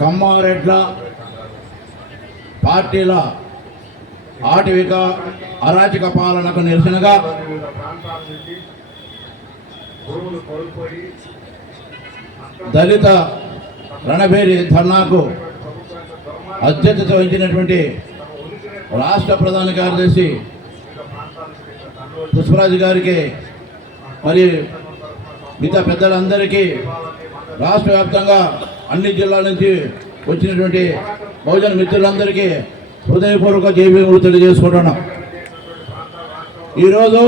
కమ్మారెడ్ల పార్టీల ఆటవిక అరాచక పాలనకు నిరసనగా దళిత రణబేరి ధర్నాకు అధ్యక్షత వహించినటువంటి రాష్ట్ర ప్రధాన కార్యదర్శి పుష్పరాజు గారికి మరి మిగతా పెద్దలందరికీ రాష్ట్ర వ్యాప్తంగా అన్ని జిల్లాల నుంచి వచ్చినటువంటి బహుజన మిత్రులందరికీ హృదయపూర్వక జైవీములు తెలియజేసుకుంటున్నాం. ఈరోజు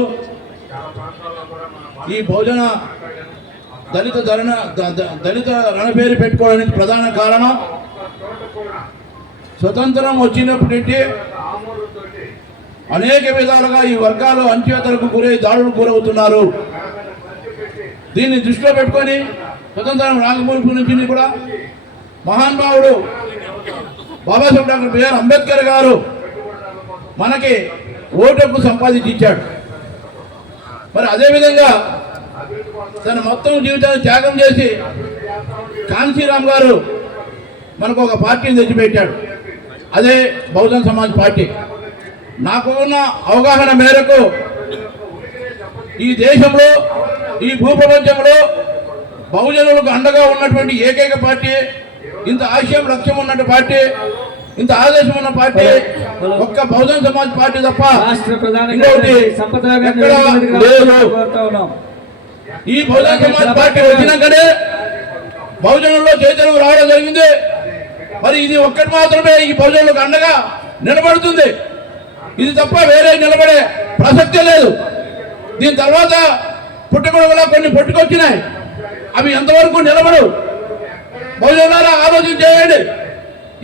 ఈ బహుజన దళిత ధరణ దళిత రణపేరు పెట్టుకోవడానికి ప్రధాన కారణం స్వతంత్రం వచ్చినప్పటి నుండి అనేక విధాలుగా ఈ వర్గాలు అంత్యోతలకు గురై దాడులకు గురవుతున్నారు. దీన్ని దృష్టిలో పెట్టుకొని స్వతంత్రం రాకమునుపు నుంచి కూడా మహానుభావుడు బాబాసాహెబ్ డాక్టర్ బిఆర్ అంబేద్కర్ గారు మనకి ఓటుకు సంపాదించి ఇచ్చాడు మరి అదేవిధంగా తన మొత్తం జీవితాన్ని త్యాగం చేసి కాంశీరామ్ గారు మనకు ఒక పార్టీని తెచ్చిపెట్టాడు. అదే బహుజన్ సమాజ్ పార్టీ. నాకు ఉన్న అవగాహన మేరకు ఈ దేశంలో ఈ భూప్రపంచంలో బహుజనులకు అండగా ఉన్నటువంటి ఏకైక పార్టీ ఇంత ఆశయం లక్ష్యం ఉన్నట్టు పార్టీ ఇంత ఆదేశం ఉన్న పార్టీ ఒక్క బహుజన్ సమాజ్ పార్టీ తప్ప. ఈ బహుజన సమాజ్ పార్టీ వచ్చినాకనే బహుజనుల్లో చైతన్యం రావడం జరిగింది. మరి ఇది ఒక్కటి మాత్రమే ఈ బహుజనులకు అండగా నిలబడుతుంది. ఇది తప్ప వేరే నిలబడే ప్రసక్తే లేదు. దీని తర్వాత పుట్టగొడవలా కొన్ని పుట్టుకొచ్చినాయి. అవి ఎంతవరకు నిలబడవు? బహుజనులారా ఆలోచన చేయండి.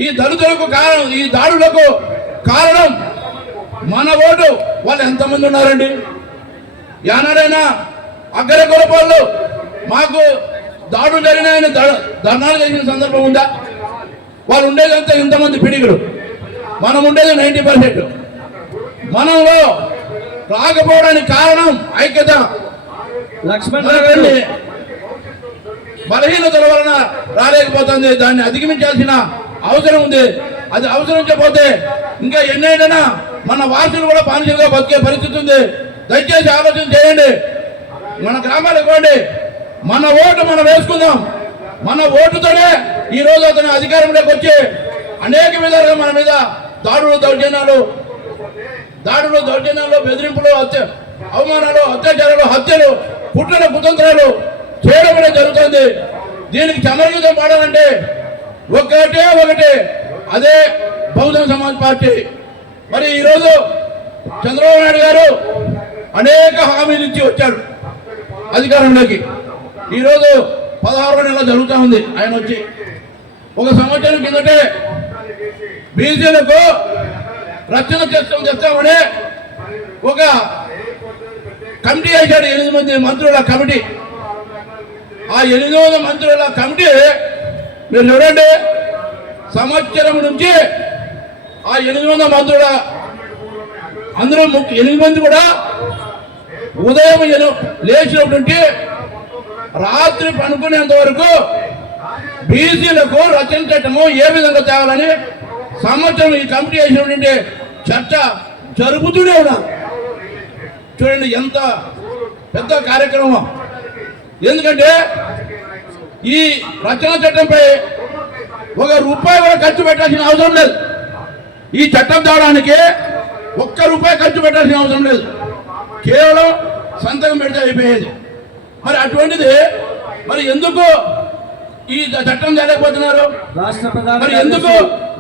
ఈ దళితులకు కారణం ఈ దాడులకు కారణం మన ఓటు. వాళ్ళు ఎంతమంది ఉన్నారండి? యానాడైనా అగ్ర కులపాళ్ళు మాకు దాడులు జరిగినాయని ధర్నాలు చేసిన సందర్భం ఉందా? వాళ్ళు ఉండేదంతా ఇంతమంది పిడిగులు. మనం ఉండేది నైంటీ పర్సెంట్. మనంలో రాకపోవడానికి కారణం ఐక్యత. మనకండి బలహీనతల వలన రాలేకపోతుంది. దాన్ని అధిగమించాల్సిన అవసరం ఉంది. అది అవసరించకపోతే ఇంకా ఎన్నైనా మన వాసులు కూడా బానిసలుగా బతికే పరిస్థితి ఉంది. దయచేసి ఆలోచన చేయండి. మన గ్రామాలకు పోండి. మన ఓటు మనం వేసుకుందాం. మన ఓటుతోనే ఈ రోజు అతను అధికారంలోకి వచ్చి అనేక విధాలుగా మన మీద దాడులు దౌర్జన్యాలు దాడులు దౌర్జన్యాలు బెదిరింపులు హత్య అవమానాలు అత్యాచారాలు హత్యలు పుట్టిన కుతంత్రాలు చేయడం జరుగుతుంది. దీనికి చమరగీతం పాడాలంటే ఒకటే ఒకటి అదే బహుజన సమాజ్ పార్టీ. మరి ఈరోజు చంద్రబాబు నాయుడు గారు అనేక హామీలు ఇచ్చి వచ్చాడు అధికారంలోకి. ఈరోజు పదహారు నెలలు జరుగుతూ ఉంది ఆయన వచ్చి. ఒక సంవత్సరం కిందటే బీసీలకు రక్షణ చేస్తాం చేస్తామని ఒక కమిటీ వేశాడు ఎనిమిది మంది మంత్రుల కమిటీ. ఆ ఎనిమిది వందల మంత్రుల కమిటీ మీరు చూడండి సంవత్సరం నుంచి ఆ ఎనిమిది వందల మంత్రుల అందరూ ముఖ్య- ఎనిమిది మంది కూడా ఉదయం ఎను లేచినటువంటి రాత్రి పనుకునేంత వరకు బీసీలకు రచన చట్టము ఏ విధంగా తేవాలని సంవత్సరం ఈ కమిటీ వేసినటువంటి చర్చ జరుగుతూనే ఉన్నారు. చూడండి ఎంత పెద్ద కార్యక్రమం. ఎందుకంటే ఈ రచన చట్టంపై ఒక రూపాయి కూడా ఖర్చు పెట్టాల్సిన అవసరం లేదు. ఈ చట్టం తేవడానికి ఒక్క రూపాయి ఖర్చు పెట్టాల్సిన అవసరం లేదు. కేవలం సంతకం పెడితే అయిపోయేది. మరి అటువంటిది మరి ఎందుకు ఈ చట్టం చేయలేకపోతున్నారు మరి ఎందుకు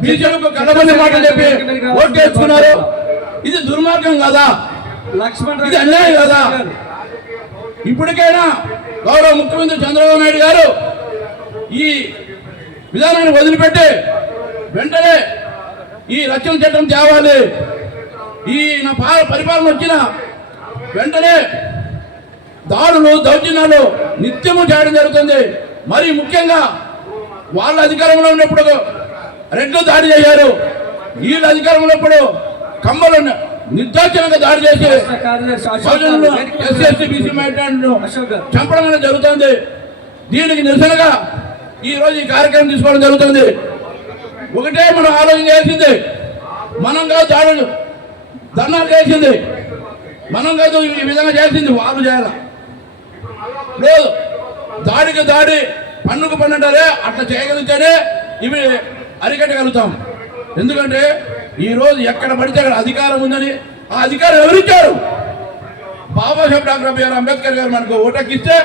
బీజేపీకి కలబడి మాట చెప్పి ఓటు ఇది దుర్మార్గం కదా? లక్ష్మణరావు ఇది అన్యాయం కదా? ఇప్పటికైనా గౌరవ ముఖ్యమంత్రి చంద్రబాబు నాయుడు గారు ఈ విధానాన్ని వదిలిపెట్టి వెంటనే ఈ రక్షణ చట్టం తేవాలి. ఈ నా పరిపాలన వచ్చిన వెంటనే దాడులు దౌర్జన్యాలు నిత్యము చేయడం జరుగుతుంది. మరి ముఖ్యంగా వాళ్ళ అధికారంలో ఉన్నప్పుడు రెడ్లు దాడి చేశారు. వీళ్ళ అధికారంలో ఉన్నప్పుడు కమ్మలు నిర్దాక్షిణంగా దాడి చేసి రాష్ట్ర కార్యదర్శి అశోక్ గారు. బహుజనులు వేదిక మీదకి ఎస్సీ ఎస్టీ బీసీ మైనారిటీలను చంపడం అనేది జరుగుతుంది. దీనికి నిరసనగా ఈ రోజు ఈ కార్యక్రమం తీసుకోవడం జరుగుతుంది. ఒకటే మనం ఆలోచన చేసింది. మనం కాదు దాడులు ధర్నాలు చేసింది. మనం కాదు ఈ విధంగా చేసింది. వాళ్ళు చేయాల? లేదు. దాడికి దాడి పన్నుకు పన్ను అంటారే అట్లా చేయగలిగితేనే ఇవి అరికట్టగలుగుతాం. ఎందుకంటే ఈరోజు ఎక్కడ పడితే అక్కడ అధికారం ఉందని ఆ అధికారం ఎవరిచ్చారు? బాబాసాహెబ్ డాక్టర్ బిఆర్ అంబేద్కర్ గారు మనకు ఓటెక్కిస్తే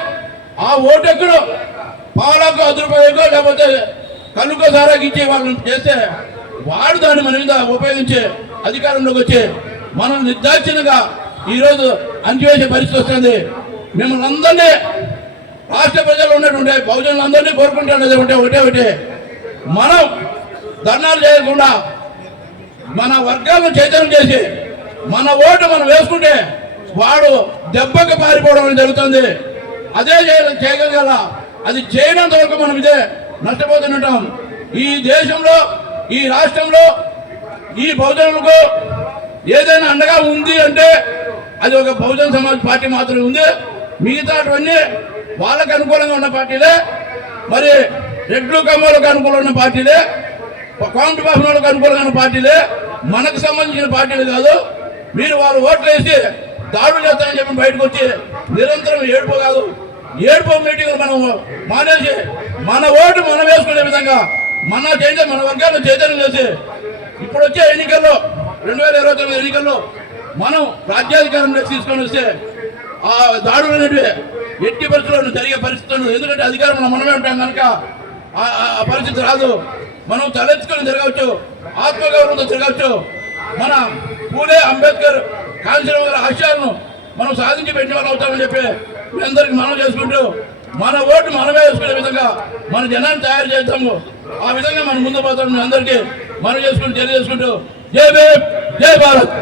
ఆ ఓటెక్కుడు పాలకు ఐదు లేకపోతే కళ్ళుకో సారాకి ఇచ్చే వాళ్ళని చేస్తే వాడు దాన్ని మన మీద ఉపయోగించే అధికారంలోకి వచ్చి మనం నిర్దాక్షిణంగా ఈరోజు అంచివేసే పరిస్థితి వస్తుంది. మిమ్మల్ని అందరినీ రాష్ట్ర ప్రజలు ఉన్నటువంటి బహుజనులందరినీ కోరుకుంటున్నది ఒకటే ఒకటే ఒకటే. మనం ధర్నాలు చేయకుండా మన వర్గాలను చైతన్యం చేసి మన ఓటు మనం వేసుకుంటే వాడు దెబ్బకి పారిపోవడం జరుగుతుంది. అదే చేయ- చేయగల అది చేయనంత వరకు మనం ఇదే నష్టపోతుంటాం ఈ దేశంలో ఈ రాష్ట్రంలో ఈ బహుజనులకు ఏదైనా అండగా ఉంది అంటే అది ఒక బహుజన సమాజ్ పార్టీ మాత్రమే ఉంది. మిగతావన్నీ వాళ్ళకు అనుకూలంగా ఉన్న పార్టీలే. మరి రెడ్లు కమ్మలకు అనుకూలంగా ఉన్న పార్టీలే. కాంగ్రెస్ బాసిన వాళ్ళకి అనుకూలమైన పార్టీలే. మనకు సంబంధించిన పార్టీలు కాదు. మీరు వారు ఓట్లు వేసి దాడులు చేస్తారని చెప్పి బయటకు వచ్చి నిరంతరం ఏడుపు కాదు. ఏడుపు మీటింగ్లు మనం మానేసి మన ఓటు మనం వేసుకునే విధంగా మన చైతన్యం మన వర్గాన్ని చైతన్యం చేసి ఇప్పుడు వచ్చే ఎన్నికల్లో రెండు వేల ఇరవై తొమ్మిది ఎన్నికల్లో మనం రాజ్యాధికారంలోకి తీసుకొని వస్తే ఆ దాడులు అనేవి ఎట్టి పరిస్థితుల్లో జరిగే పరిస్థితులు ఎందుకంటే అధికారంలో మనమే ఉంటాం కనుక ఆ పరిస్థితి రాదు. మనం తలెత్తుకొని తిరగవచ్చు ఆత్మగౌరవంతో తిరగవచ్చు. మన పూలే అంబేద్కర్ కాంచీరావు గారి ఆశయాలను మనం సాధించి పెట్టిన వాళ్ళు అవుతామని చెప్పి మీ అందరికి మనం చేసుకుంటూ మన ఓటు మనమే వేసుకునే విధంగా మన జనాన్ని తయారు చేద్దాము. ఆ విధంగా మనం ముందు పోతాం మీ అందరికీ మనం చేసుకుంటూ తెలియజేసుకుంటూ జై భీమ్ జై భారత్.